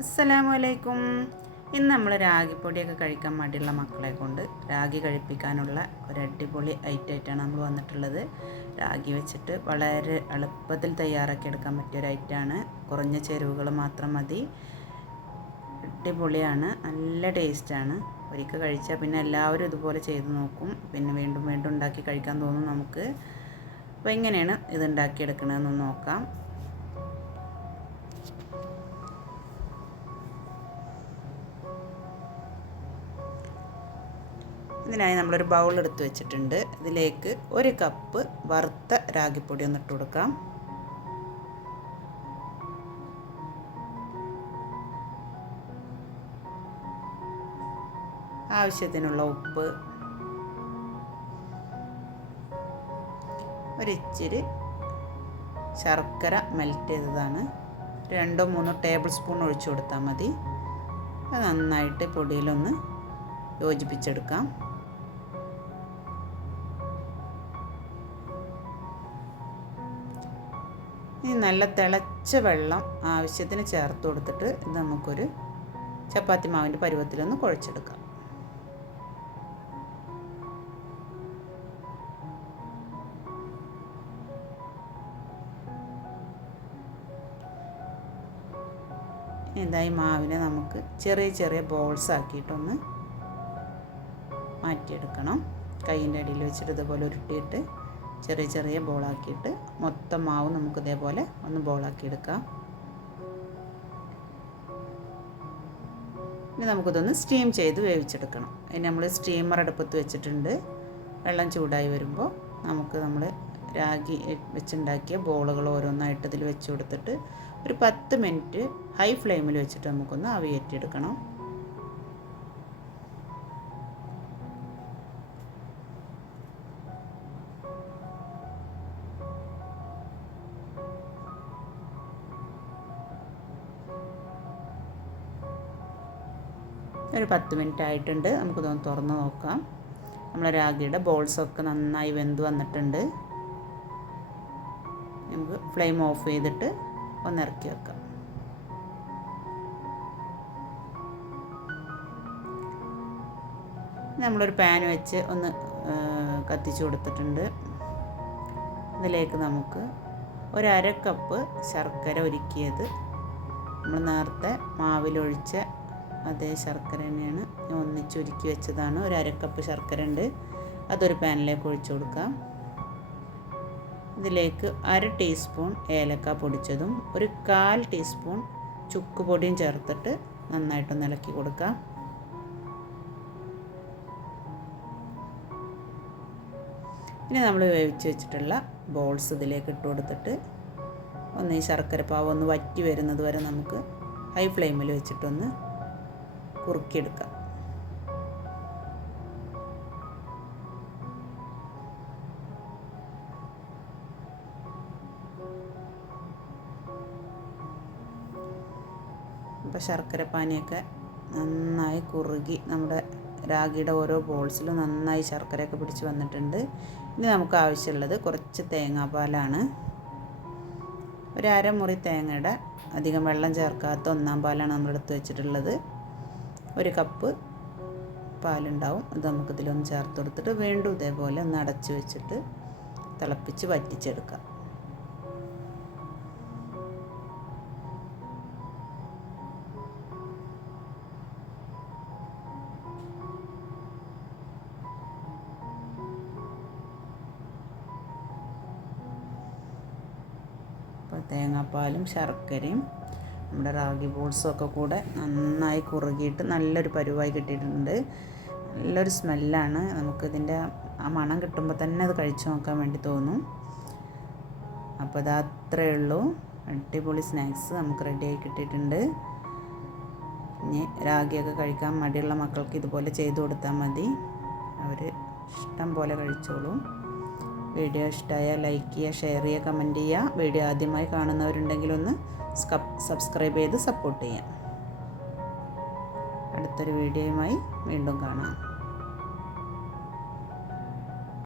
അസ്സലാമലൈക്കും. ഇന്ന് നമ്മൾ രാഗിപ്പൊടിയൊക്കെ കഴിക്കാൻ മടിയുള്ള മക്കളെ കൊണ്ട് രാഗി കഴിപ്പിക്കാനുള്ള ഒരു അടിപൊളി ഐറ്റമായിട്ടാണ് നമ്മൾ വന്നിട്ടുള്ളത്. രാഗി വെച്ചിട്ട് വളരെ എളുപ്പത്തിൽ തയ്യാറാക്കി എടുക്കാൻ പറ്റിയ ഒരു ഐറ്റമാണ്. കുറഞ്ഞ ചേരുവകൾ മാത്രം മതി. അടിപൊളിയാണ്, നല്ല ടേസ്റ്റാണ്. ഒരിക്കൽ കഴിച്ചാൽ പിന്നെ എല്ലാവരും ഇതുപോലെ ചെയ്ത് നോക്കും. പിന്നെ വീണ്ടും വീണ്ടും ഉണ്ടാക്കി കഴിക്കാൻ തോന്നും നമുക്ക്. അപ്പോൾ എങ്ങനെയാണ് ഇത് ഉണ്ടാക്കിയെടുക്കണമെന്ന് നോക്കാം. ഇതിനായി നമ്മളൊരു ബൗൾ എടുത്ത് വെച്ചിട്ടുണ്ട്. ഇതിലേക്ക് 1 കപ്പ് വറുത്ത രാഗിപ്പൊടി ഒന്ന് ഇട്ട് കൊടുക്കാം. ആവശ്യത്തിനുള്ള ഉപ്പ്, ഒരിച്ചിരി ശർക്കര മെൽറ്റ് ചെയ്തതാണ്. 2-3 ടേബിൾ സ്പൂൺ ഒഴിച്ചു കൊടുത്താൽ മതി. അത് നന്നായിട്ട് പൊടിയിലൊന്ന് യോജിപ്പിച്ചെടുക്കാം. ഇനി നല്ല തിളച്ച വെള്ളം ആവശ്യത്തിന് ചേർത്ത് കൊടുത്തിട്ട് ഇത് നമുക്കൊരു ചപ്പാത്തി മാവിൻ്റെ പരുവത്തിലൊന്ന് കുഴച്ചെടുക്കാം. ഇതായി മാവിനെ നമുക്ക് ചെറിയ ചെറിയ ബോൾസ് ആക്കിയിട്ടൊന്ന് മാറ്റിയെടുക്കണം. കൈയിൻ്റെ അടിയിൽ വെച്ചിട്ട് ഇതുപോലെ ഉരുട്ടിയിട്ട് ചെറിയ ചെറിയ ബോളാക്കിയിട്ട് മൊത്തം മാവ് നമുക്ക് ഇതേപോലെ ഒന്ന് ബോളാക്കിയെടുക്കാം. ഇനി നമുക്കിതൊന്ന് സ്റ്റീം ചെയ്ത് വേവിച്ചെടുക്കണം. അതിന് നമ്മൾ സ്റ്റീമർ അടുപ്പത്ത് വെച്ചിട്ടുണ്ട്. വെള്ളം ചൂടായി വരുമ്പോൾ നമുക്ക് നമ്മൾ രാഗി വെച്ചുണ്ടാക്കിയ ബോളുകൾ ഓരോന്നായിട്ട് ഇതിൽ വെച്ച് കൊടുത്തിട്ട് ഒരു 10 മിനിറ്റ് ഹൈ ഫ്ലെയിമിൽ വെച്ചിട്ട് നമുക്കൊന്ന് ആവിയേറ്റിയെടുക്കണം. ഒരു 10 മിനിറ്റ് ആയിട്ടുണ്ട്. നമുക്കിതൊന്ന് തുറന്ന് നോക്കാം. നമ്മളെ രാഗിയുടെ ബോൾസൊക്കെ നന്നായി വെന്ത് വന്നിട്ടുണ്ട്. നമുക്ക് ഫ്ലെയിം ഓഫ് ചെയ്തിട്ട് ഒന്ന് ഇറക്കി വെക്കാം. നമ്മളൊരു പാൻ വെച്ച് ഒന്ന് കത്തിച്ച് കൊടുത്തിട്ടുണ്ട്. ഇതിലേക്ക് നമുക്ക് 1/2 കപ്പ് ശർക്കര ഉരുക്കിയത്, നമ്മൾ നേരത്തെ മാവിലൊഴിച്ച അതേ ശർക്കര തന്നെയാണ്, ഒന്നിച്ചൊരുക്കി വെച്ചതാണ്. 1/2 കപ്പ് ശർക്കര ഉണ്ട്. അതൊരു പാനിലേക്ക് ഒഴിച്ചു കൊടുക്കാം. ഇതിലേക്ക് 1/2 ടീസ്പൂൺ ഏലക്ക പൊടിച്ചതും 1/4 ടീസ്പൂൺ ചുക്ക് പൊടിയും ചേർത്തിട്ട് നന്നായിട്ടൊന്ന് ഇളക്കി കൊടുക്കാം. ഇനി നമ്മൾ വേവിച്ച് വെച്ചിട്ടുള്ള ബോൾസ് ഇതിലേക്ക് ഇട്ട് കൊടുത്തിട്ട് ഒന്ന് ഈ ശർക്കര പാവ് ഒന്ന് വറ്റി വരുന്നത് വരെ നമുക്ക് ഹൈ ഫ്ലെയിമിൽ വെച്ചിട്ടൊന്ന് കുറുക്കിയെടുക്കാം. അപ്പോൾ ശർക്കര പാനിയൊക്കെ നന്നായി കുറുകി നമ്മുടെ രാഗിയുടെ ഓരോ ബോൾസിലും നന്നായി ശർക്കരയൊക്കെ പിടിച്ച് വന്നിട്ടുണ്ട്. ഇനി നമുക്ക് ആവശ്യമുള്ളത് കുറച്ച് തേങ്ങാപ്പാലാണ്. 1/2 മുറി തേങ്ങയുടെ അധികം വെള്ളം ചേർക്കാത്ത 1-ാം പാലാണ് നമ്മൾ എടുത്ത് വെച്ചിട്ടുള്ളത്. 1 കപ്പ് പാലുണ്ടാവും. അത് നമുക്കിതിലൊന്ന് ചേർത്ത് കൊടുത്തിട്ട് വീണ്ടും ഇതേപോലെ ഒന്ന് അടച്ച് വെച്ചിട്ട് തിളപ്പിച്ച് വറ്റിച്ചെടുക്കാം. അപ്പോൾ തേങ്ങാപ്പാലും ശർക്കരയും നമ്മുടെ റാഗി ബോൾസൊക്കെ കൂടെ നന്നായി കുറുകിയിട്ട് നല്ലൊരു പരുവായി കിട്ടിയിട്ടുണ്ട്. നല്ലൊരു സ്മെല്ലാണ്. നമുക്കിതിൻ്റെ ആ മണം കിട്ടുമ്പോൾ തന്നെ അത് കഴിച്ചു നോക്കാൻ വേണ്ടി തോന്നും. അപ്പോൾ അത് അത്രയേ ഉള്ളൂ. അടിപൊളി സ്നാക്സ് നമുക്ക് റെഡിയായി കിട്ടിയിട്ടുണ്ട്. ഇനി രാഗിയൊക്കെ കഴിക്കാൻ മടിയുള്ള മക്കൾക്ക് ഇതുപോലെ ചെയ്തു കൊടുത്താൽ മതി. അവർ ഇഷ്ടം പോലെ കഴിച്ചോളും. വീഡിയോ ഇഷ്ടമായാൽ ലൈക്ക് ചെയ്യുക, ഷെയർ ചെയ്യുക, കമൻറ്റ് ചെയ്യുക. വീഡിയോ ആദ്യമായി കാണുന്നവരുണ്ടെങ്കിൽ ഒന്ന് സബ്സ്ക്രൈബ് ചെയ്ത് സപ്പോർട്ട് ചെയ്യാം. അടുത്തൊരു വീഡിയോയുമായി വീണ്ടും കാണാം.